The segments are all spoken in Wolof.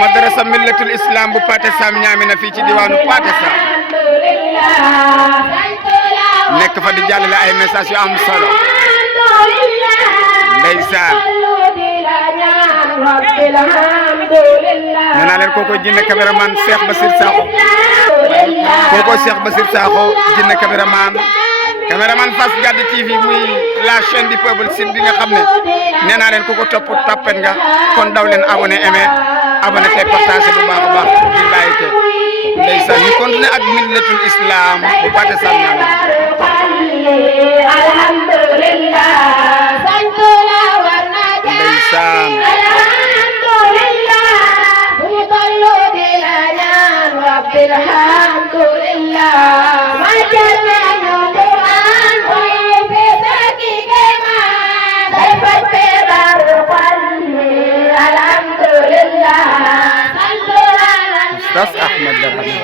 madrasa millatul islam bu Pathé Sam Niamina fii ci diwaanu Pathé Sam nekk fa di jàllale ay message yu am solo ndeysaan nee naa leen kooko jinne caméraman Cheikh Basir Sakho kooko Cheikh Basir Sakho jinne caméraman Fass Gadde TV muy la chaîne du peuple site bi nga xam ne nee naa leen kooko topp tappet nga kon daw leen abonné aimé abonné te partagé bu baax a baax di like ndeysaan ñu continué ak millatul islam bu Pathé Sam Niamina alhamdulillah ndeysaan Ustaz Ahmad Darame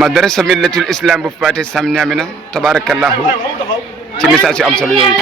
madrasa millatul islam bu Pathé Sam Niamina tabarakallahu ci message yu am solo yooyu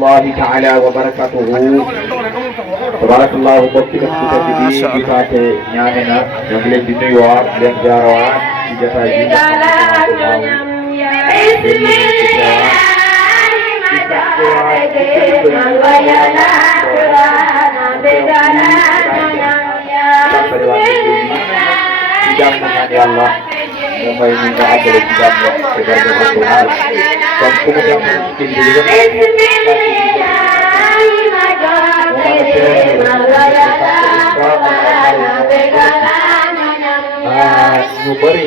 الله تعالى وبركاته تبارك الله بوكي في Pathé Niamina ñu ngi leen di nuyuwaat leen jaarawaat ci jotaay bi yàlla moom mooy ñu nga àggale ci jàmm te barke Rasulullah kon ku mu dem ci ñu bari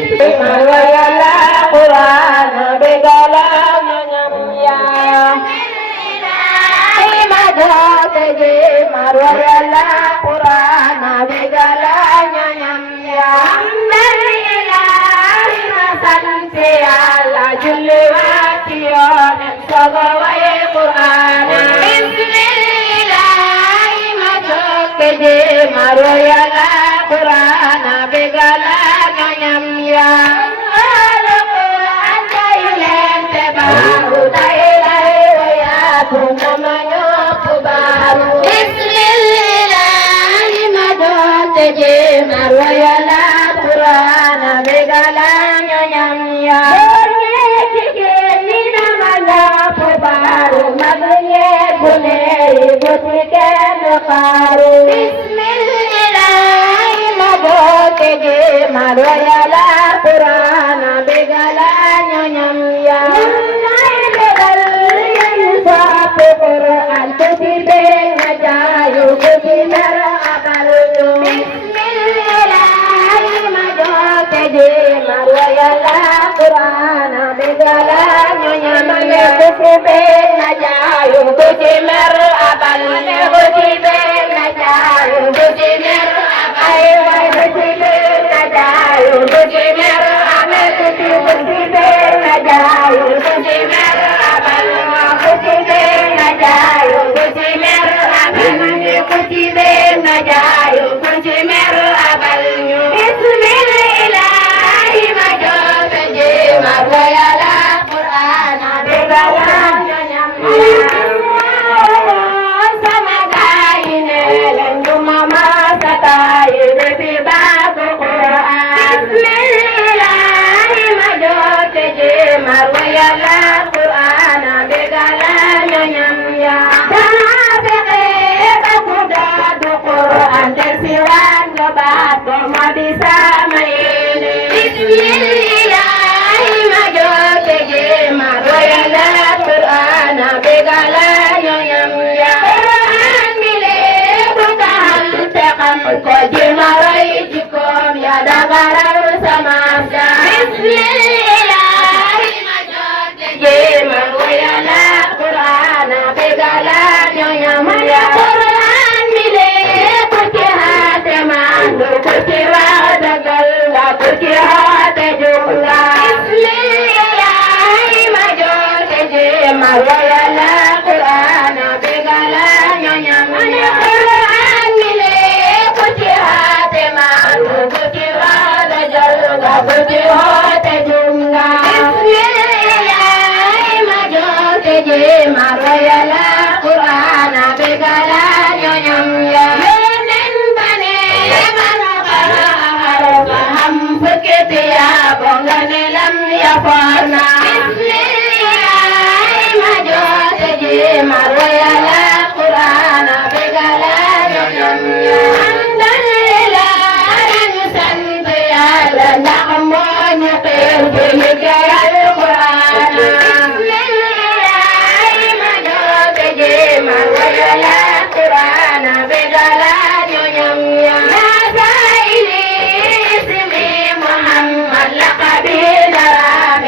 Bismillah,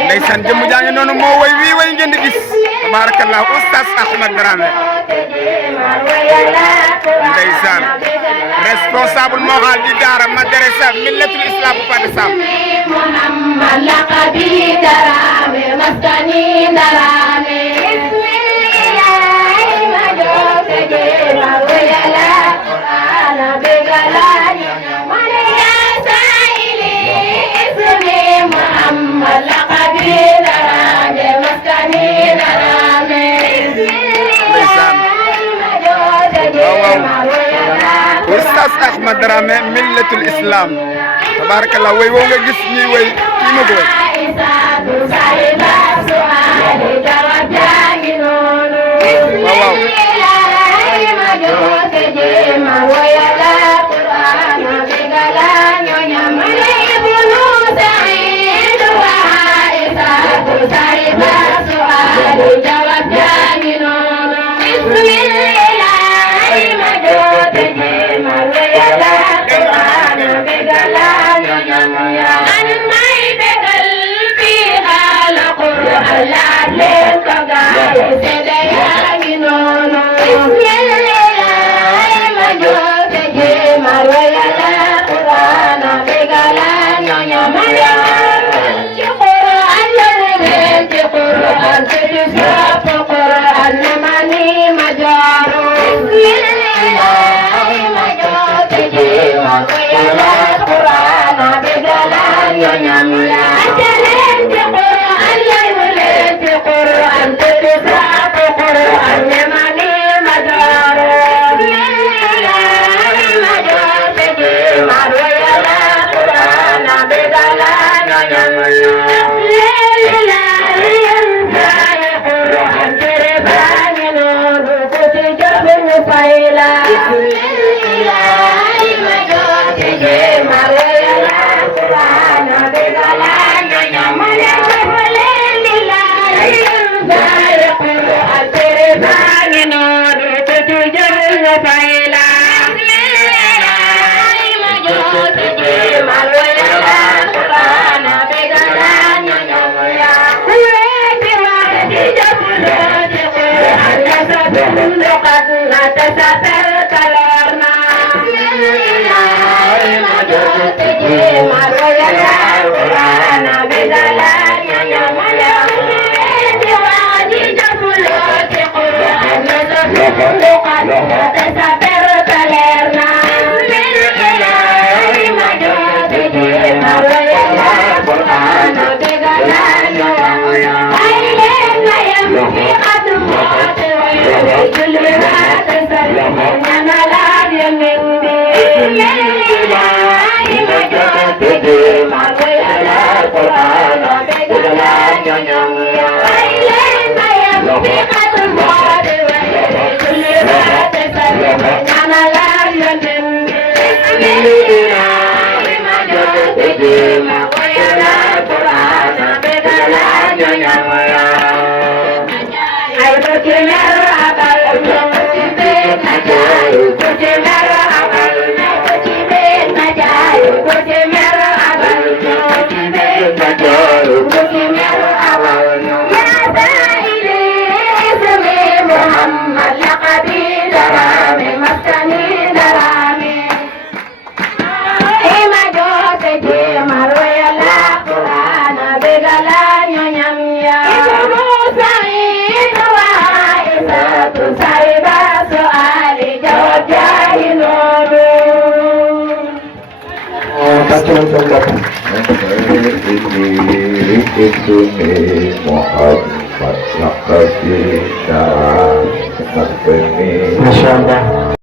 ndeysaan jëmm jaa ngi noonu moo way wii way ngeen di gis tabarakallah oustaz Ahmed Dramé ndeysaan responsable moral di daara madrasa millatul islam bu Patte Sam Muhammad laqabi Dramé maskani Dramé Oustaz Ahmed Dramé millatul islam tabarakallah way woo nga gis ñi way kii ma ko way waaw Masya Allah.